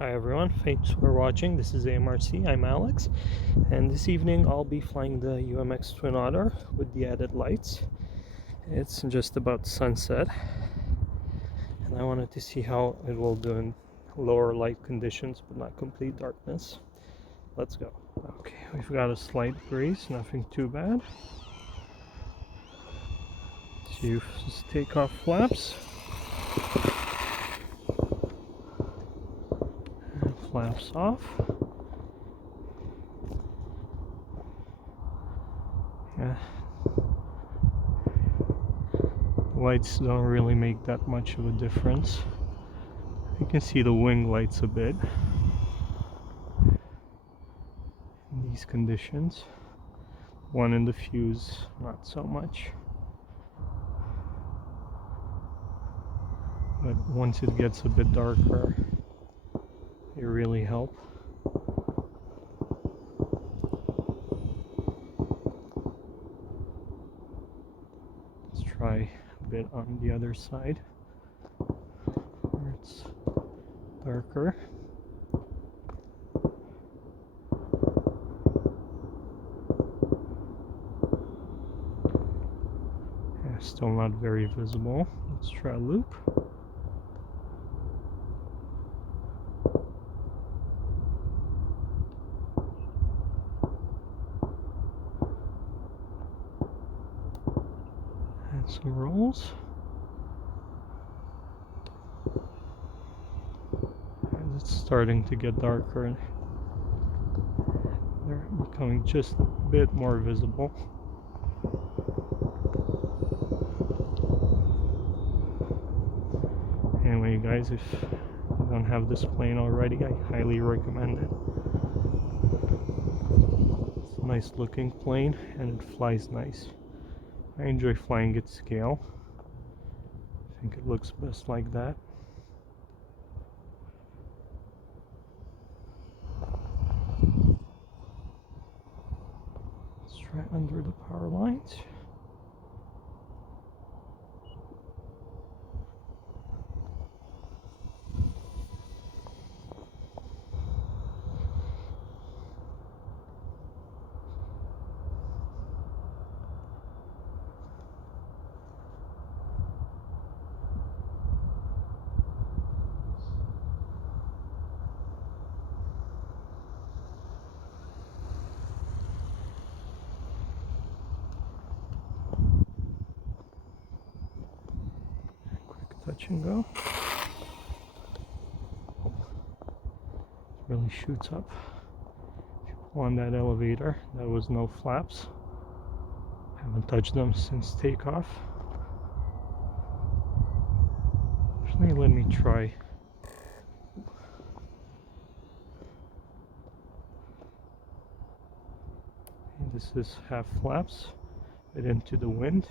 Hi everyone, thanks for watching. This is AMRC, I'm Alex, and this evening I'll be flying the UMX Twin Otter with the added lights. It's just about sunset, and I wanted to see how it will do in lower light conditions, but not complete darkness. Let's go. Okay, we've got a slight breeze, nothing too bad. So you just take off flaps. Flaps off. Yeah. Lights don't really make that much of a difference. You can see the wing lights a bit in these conditions. One in the fuse, not so much. But once it gets a bit darker, they really help. Let's try a bit on the other side where it's darker. Yeah, still not very visible. Let's try a loop. And some rolls. As it's starting to get darker, they're becoming just a bit more visible. Anyway, guys, if you don't have this plane already, I highly recommend it. It's a nice looking plane and it flies nice. I enjoy flying at scale. I think it looks best like that. Let's try under the power lines. Touch and go. It really shoots up. If you pull on that elevator, there was no flaps. Haven't touched them since takeoff. Actually, let me try. And this is half flaps, bit into the wind.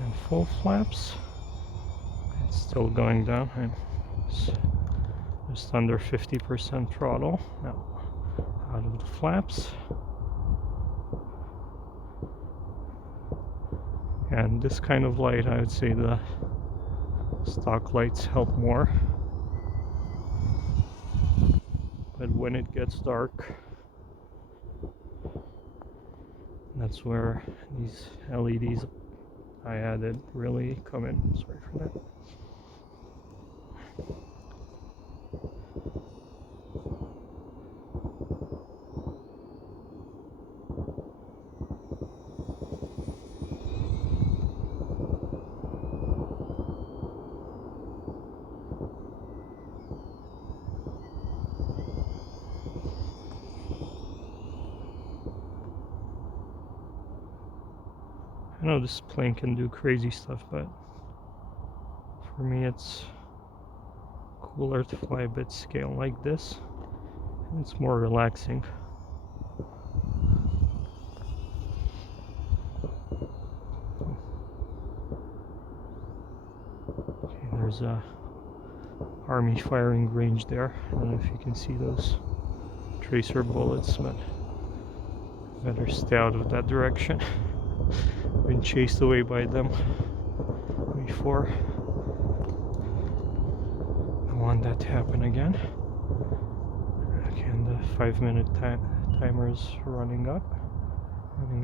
And full flaps. It's still going down. I'm just under 50% throttle. Now out of the flaps. And this kind of light, I would say the stock lights help more. But when it gets dark, that's where these LEDs I added really come in. Sorry for that. I know this plane can do crazy stuff, but for me it's cooler to fly a bit scale like this. And it's more relaxing. Okay, there's a army firing range there. I don't know if you can see those tracer bullets, but better stay out of that direction. Been chased away by them before. don't want that to happen again. Okay, and the 5-minute timer is running out. And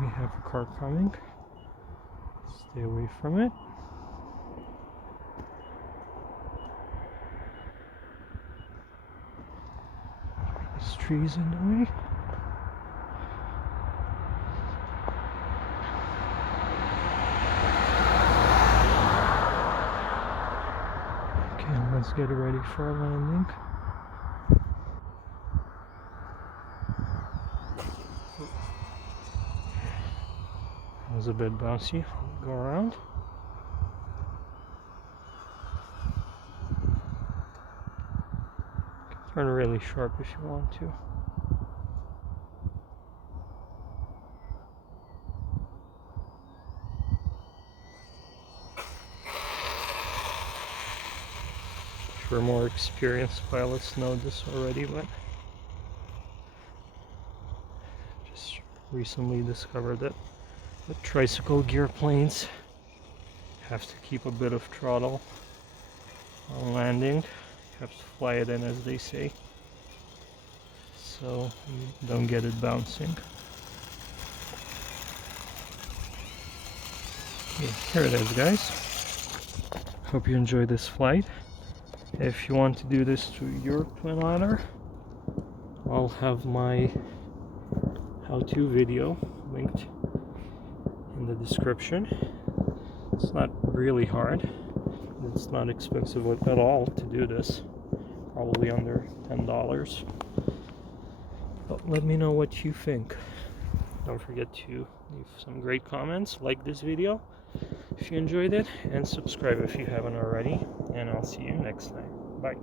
we have a car coming. Stay away from it. There's trees in the way. Okay, let's get ready for a landing. It was a bit bouncy. Go around. Turn really sharp if you want to. Sure, more experienced pilots know this already, but just recently discovered that the tricycle gear planes have to keep a bit of throttle on landing. You have to fly it in, as they say, so you don't get it bouncing. Okay, here it is, guys. Hope you enjoyed this flight. If you want to do this to your Twin Otter, I'll have my how-to video linked in the description. It's not really hard. It's not expensive at all to do this. Probably under $10. But let me know what you think. Don't forget to leave some great comments, like this video if you enjoyed it, and subscribe if you haven't already. And I'll see you next time. Bye.